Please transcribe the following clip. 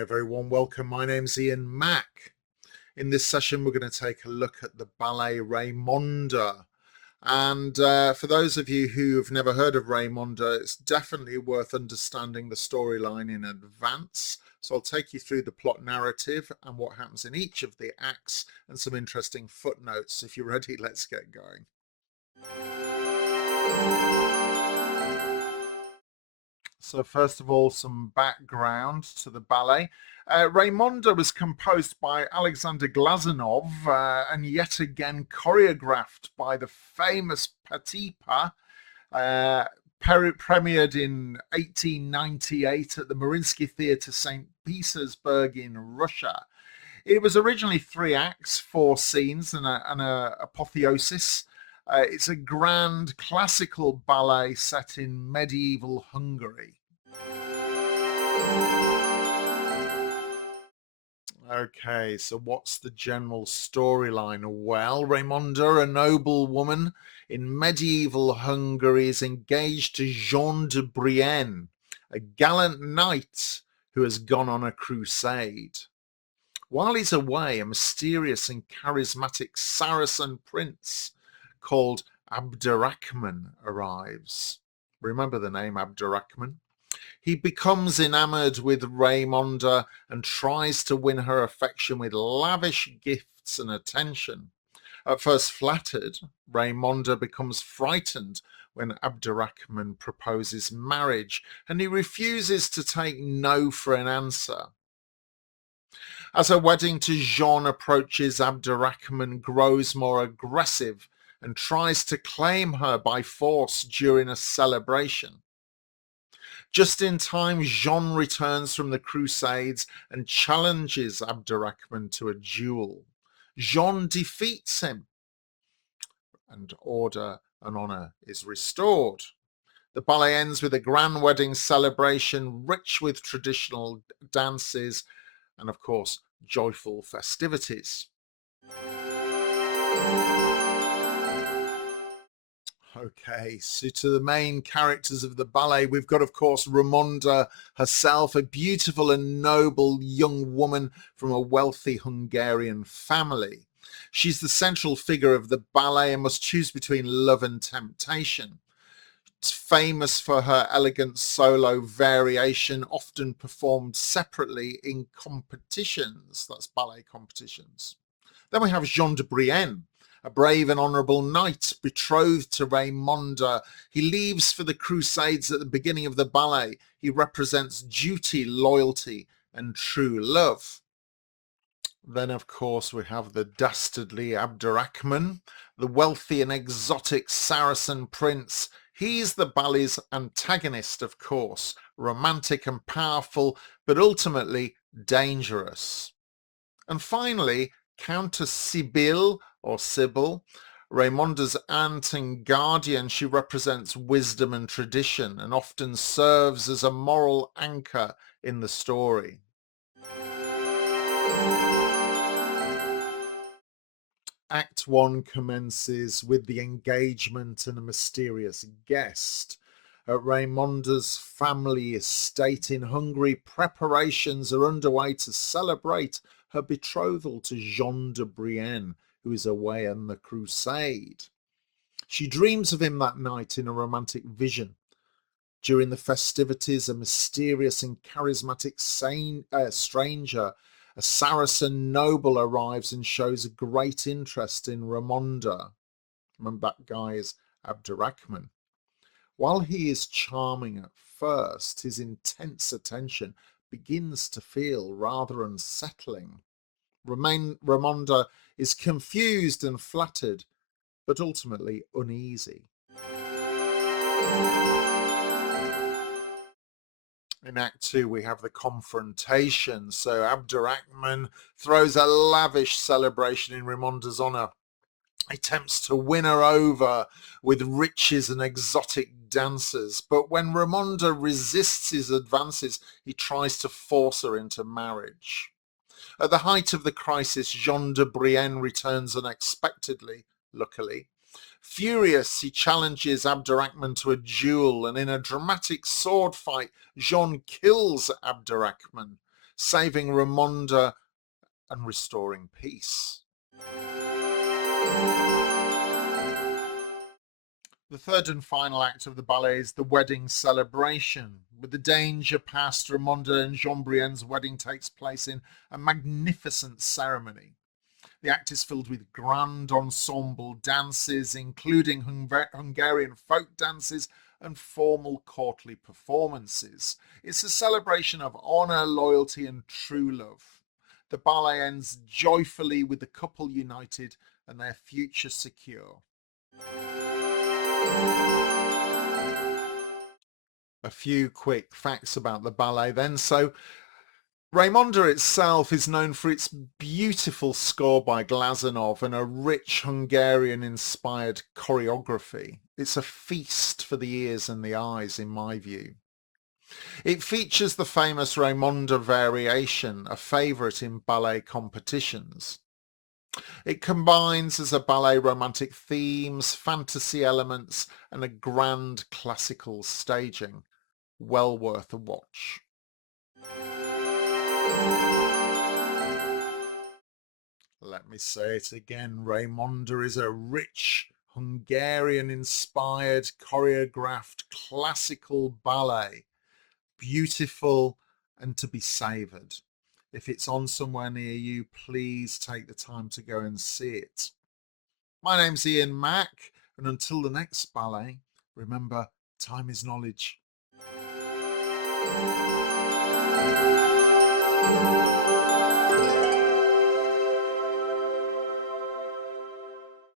Again, a very warm welcome. My name's Ian Mack. In this session, we're going to take a look at the ballet Raymonda. And for those of you who have never heard of Raymonda, it's definitely worth understanding the storyline in advance. So I'll take you through the plot narrative and what happens in each of the acts and some interesting footnotes. If you're ready, let's get going. So first of all, some background to the ballet. Raymonda was composed by Alexander Glazunov and yet again choreographed by the famous Patipa, premiered in 1898 at the Mariinsky Theatre, St. Petersburg in Russia. It was originally 3 acts, 4 scenes and a apotheosis. It's a grand classical ballet set in medieval Hungary. Okay, so what's the general storyline? Well, Raymonda, a noble woman in medieval Hungary, is engaged to Jean de Brienne, a gallant knight who has gone on a crusade. While he's away, a mysterious and charismatic Saracen prince called Abderrahman arrives. Remember the name Abderrahman? He becomes enamored with Raymonda and tries to win her affection with lavish gifts and attention. At first flattered, Raymonda becomes frightened when Abderrahman proposes marriage, and he refuses to take no for an answer. As her wedding to Jean approaches, Abderrahman grows more aggressive and tries to claim her by force during a celebration. Just in time, Jean returns from the Crusades and challenges Abderrahman to a duel. Jean defeats him, and order and honour is restored. The ballet ends with a grand wedding celebration, rich with traditional dances and, of course, joyful festivities. Okay, so to the main characters of the ballet, we've got, of course, Raymonda herself, a beautiful and noble young woman from a wealthy Hungarian family. She's the central figure of the ballet and must choose between love and temptation. It's famous for her elegant solo variation, often performed separately in competitions, that's ballet competitions. Then we have Jean de Brienne, a brave and honourable knight betrothed to Raymonda. He leaves for the Crusades at the beginning of the ballet. He represents duty, loyalty, and true love. Then, of course, we have the dastardly Abderrahman, the wealthy and exotic Saracen prince. He's the ballet's antagonist, of course, romantic and powerful, but ultimately dangerous. And finally, Countess Sibylle, or Sybil, Raymonda's aunt and guardian. She represents wisdom and tradition and often serves as a moral anchor in the story. Act 1 commences with the engagement and a mysterious guest. At Raymonda's family estate in Hungary, preparations are underway to celebrate her betrothal to Jean de Brienne, who is away on the crusade. She dreams of him that night in a romantic vision. During the festivities, a mysterious and charismatic stranger, a Saracen noble, arrives and shows a great interest in Raymonda. Remember, that guy is Abderrahman. While he is charming at first, his intense attention begins to feel rather unsettling. Raymonda is confused and flattered, but ultimately uneasy. In Act 2, we have the confrontation. So Abderrahman throws a lavish celebration in Raymonda's honour. He attempts to win her over with riches and exotic dances, but when Raymonda resists his advances, he tries to force her into marriage. At the height of the crisis, Jean de Brienne returns unexpectedly, luckily. Furious, he challenges Abderrahman to a duel, and in a dramatic sword fight, Jean kills Abderrahman. saving Raymonda and restoring peace. The third and final act of the ballet is the wedding celebration. With the danger past, Raymonda and Jean Brienne's wedding takes place in a magnificent ceremony. The act is filled with grand ensemble dances, including Hungarian folk dances and formal courtly performances. It's a celebration of honour, loyalty, and true love. The ballet ends joyfully with the couple united and their future secure. A few quick facts about the ballet then. So Raymonda itself is known for its beautiful score by Glazunov and a rich Hungarian-inspired choreography. It's a feast for the ears and the eyes, in my view. It features the famous Raymonda variation, a favourite in ballet competitions. It combines as a ballet romantic themes, fantasy elements, and a grand classical staging. Well worth a watch. Let me say it again. Raymonda is a rich, Hungarian-inspired, choreographed classical ballet. Beautiful and to be savoured. If it's on somewhere near you, please take the time to go and see it. My name's Ian Mack, and until the next ballet, remember, time is knowledge.